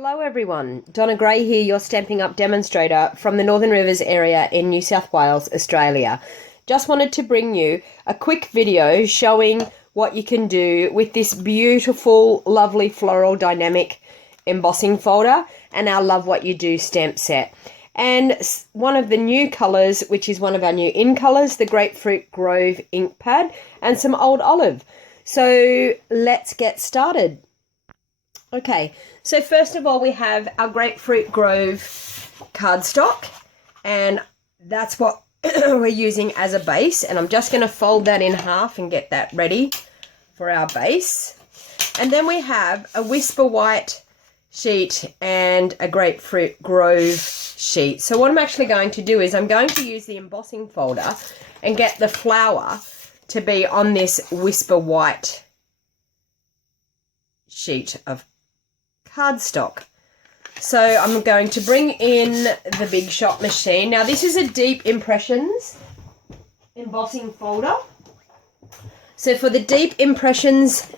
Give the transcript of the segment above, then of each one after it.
Hello everyone, Donna Gray here, your Stamping Up demonstrator from the Northern Rivers area in New South Wales, Australia. Just wanted to bring you a quick video showing what you can do with this beautiful, lovely floral dynamic embossing folder and our Love What You Do stamp set. And one of the new colours, which is one of our new in colours, the Grapefruit Grove ink pad and some Old Olive. So let's get started. Okay, so first of all we have our Grapefruit Grove cardstock, and that's what we're using as a base, and I'm just going to fold that in half and get that ready for our base. And then we have a Whisper White sheet and a Grapefruit Grove sheet. So what I'm actually going to do is I'm going to use the embossing folder and get the flower to be on this Whisper White sheet of cardstock. So I'm going to bring in the Big Shot machine. Now this is a Deep Impressions embossing folder. So for the Deep Impressions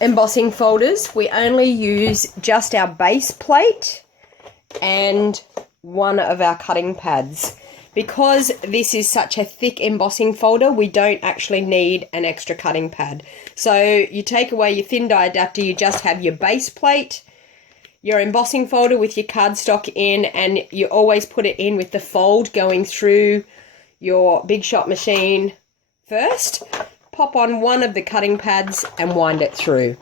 embossing folders, we only use just our base plate and one of our cutting pads. Because this is such a thick embossing folder, we don't actually need an extra cutting pad. So you take away your thin die adapter, you just have your base plate, your embossing folder with your cardstock in, and you always put it in with the fold going through your Big Shot machine first. Pop on one of the cutting pads and wind it through.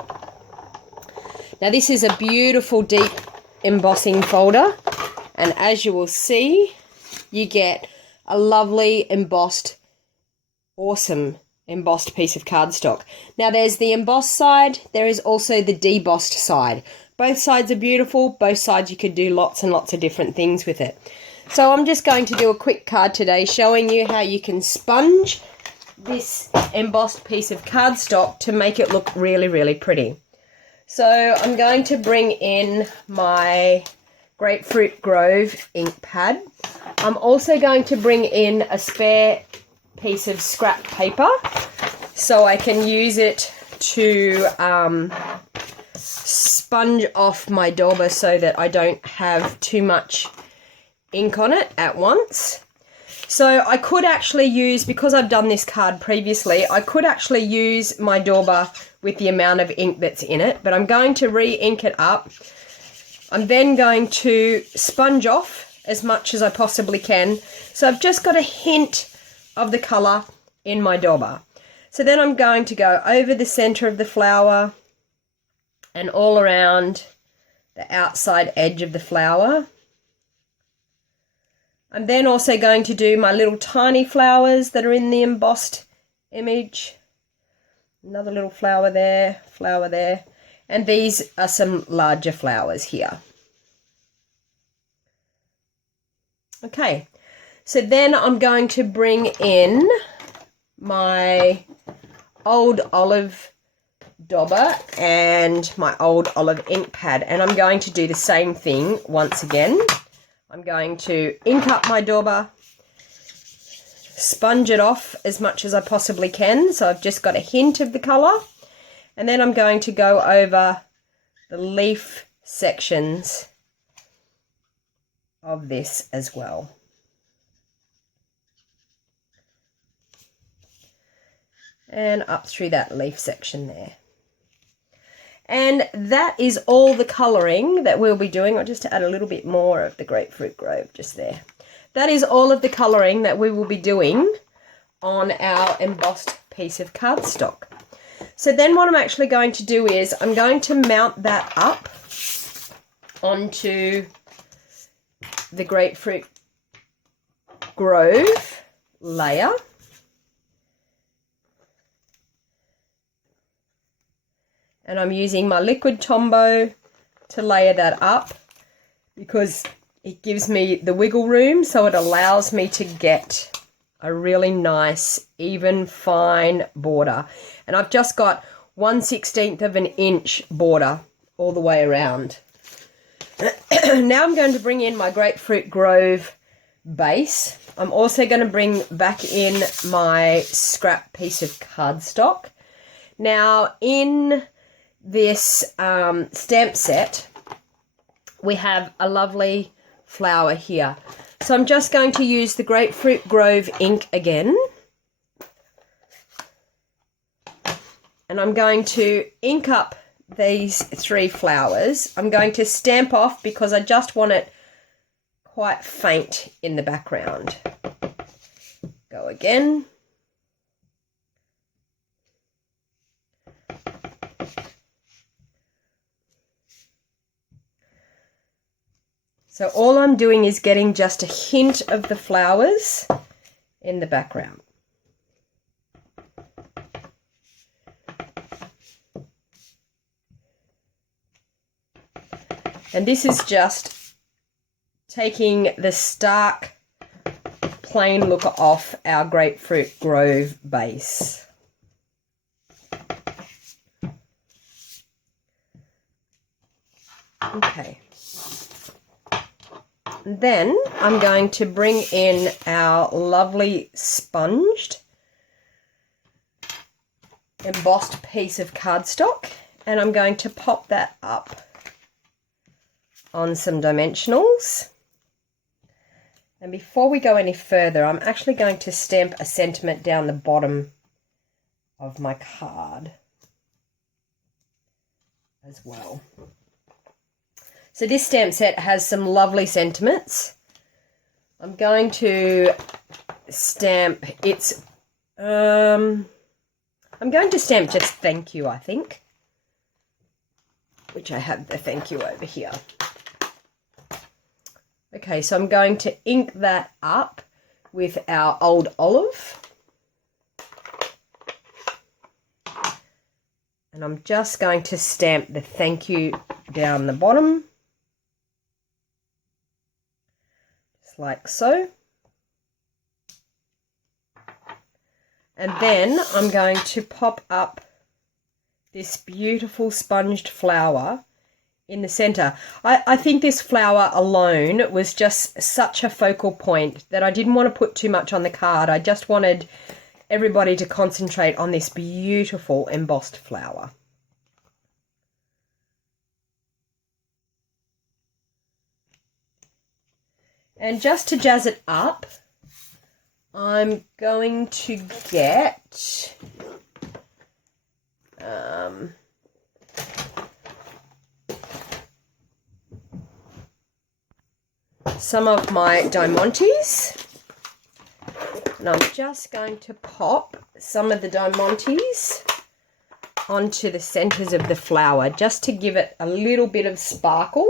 Now this is a beautiful deep embossing folder, and as you will see, you get a lovely embossed, awesome embossed piece of cardstock. Now there's the embossed side, there is also the debossed side. Both sides are beautiful, both sides you could do lots and lots of different things with it. So I'm just going to do a quick card today showing you how you can sponge this embossed piece of cardstock to make it look really, really pretty. So I'm going to bring in my Grapefruit Grove ink pad. I'm also going to bring in a spare piece of scrap paper so I can use it to sponge off my dauber so that I don't have too much ink on it at once. So I could actually use, because I've done this card previously, I could actually use my dauber with the amount of ink that's in it, but I'm going to re-ink it up. I'm then going to sponge off as much as I possibly can. So I've just got a hint of the colour in my dauber. So then I'm going to go over the centre of the flower and all around the outside edge of the flower. I'm then also going to do my little tiny flowers that are in the embossed image. Another little flower there, and these are some larger flowers here. Okay, so then I'm going to bring in my Old Olive dauber and my Old Olive ink pad, and I'm going to do the same thing once again. I'm going to ink up my dauber, sponge it off as much as I possibly can, so I've just got a hint of the colour, and then I'm going to go over the leaf sections of this as well. And up through that leaf section there. And that is all the colouring that we'll be doing. I'll just add a little bit more of the Grapefruit Grove just there. That is all of the colouring that we will be doing on our embossed piece of cardstock. So then what I'm actually going to do is I'm going to mount that up onto the Grapefruit Grove layer. And I'm using my liquid Tombow to layer that up because it gives me the wiggle room, so it allows me to get a really nice, even, fine border. And I've just got 1/16 of an inch border all the way around. Now I'm going to bring in my Grapefruit Grove base. I'm also going to bring back in my scrap piece of cardstock. Now in this stamp set, we have a lovely flower here. So I'm just going to use the Grapefruit Grove ink again. And I'm going to ink up these 3 flowers. I'm going to stamp off because I just want it quite faint in the background. Go again. So all I'm doing is getting just a hint of the flowers in the background. And this is just taking the stark plain look off our Grapefruit Grove base. Okay. Then I'm going to bring in our lovely sponged embossed piece of cardstock, and I'm going to pop that up on some dimensionals. And before we go any further, I'm actually going to stamp a sentiment down the bottom of my card as well. So this stamp set has some lovely sentiments. I'm going to stamp its, I'm going to stamp just thank you, I think, which I have the thank you over here. Okay, so I'm going to ink that up with our Old Olive. And I'm just going to stamp the thank you down the bottom. Just like so. And then I'm going to pop up this beautiful sponged flower in the center. I think this flower alone was just such a focal point that I didn't want to put too much on the card. I just wanted everybody to concentrate on this beautiful embossed flower. And just to jazz it up, I'm going to get some of my diamantes, and I'm just going to pop some of the diamantes onto the centers of the flower just to give it a little bit of sparkle.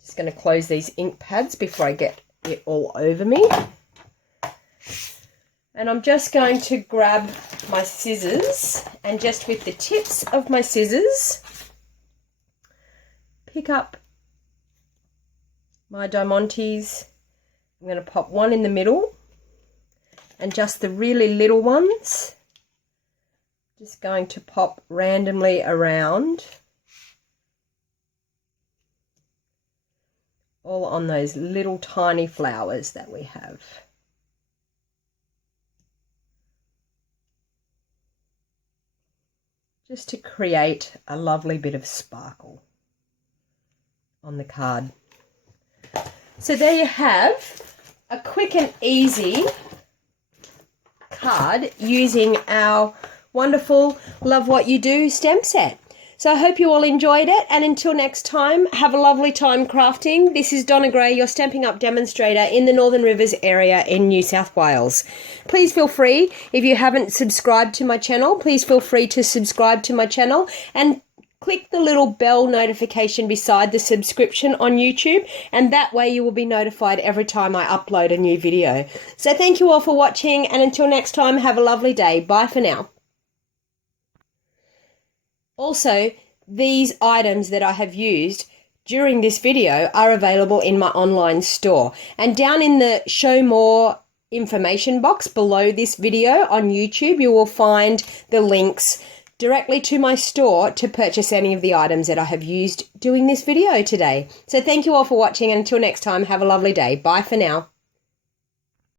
Just going to close these ink pads before I get it all over me. And I'm just going to grab my scissors and just with the tips of my scissors pick up my diamantes. I'm going to pop one in the middle and just the really little ones just going to pop randomly around all on those little tiny flowers that we have. Just to create a lovely bit of sparkle on the card. So there you have a quick and easy card using our wonderful Love What You Do stamp set. So I hope you all enjoyed it, and until next time, have a lovely time crafting. This is Donna Gray, your Stampin' Up demonstrator in the Northern Rivers area in New South Wales. Please feel free, if you haven't subscribed to my channel, please feel free to subscribe to my channel and click the little bell notification beside the subscription on YouTube, and that way you will be notified every time I upload a new video. So thank you all for watching, and until next time, have a lovely day. Bye for now. Also, these items that I have used during this video are available in my online store. And down in the show more information box below this video on YouTube, you will find the links directly to my store to purchase any of the items that I have used doing this video today. So thank you all for watching, and until next time, have a lovely day. Bye for now.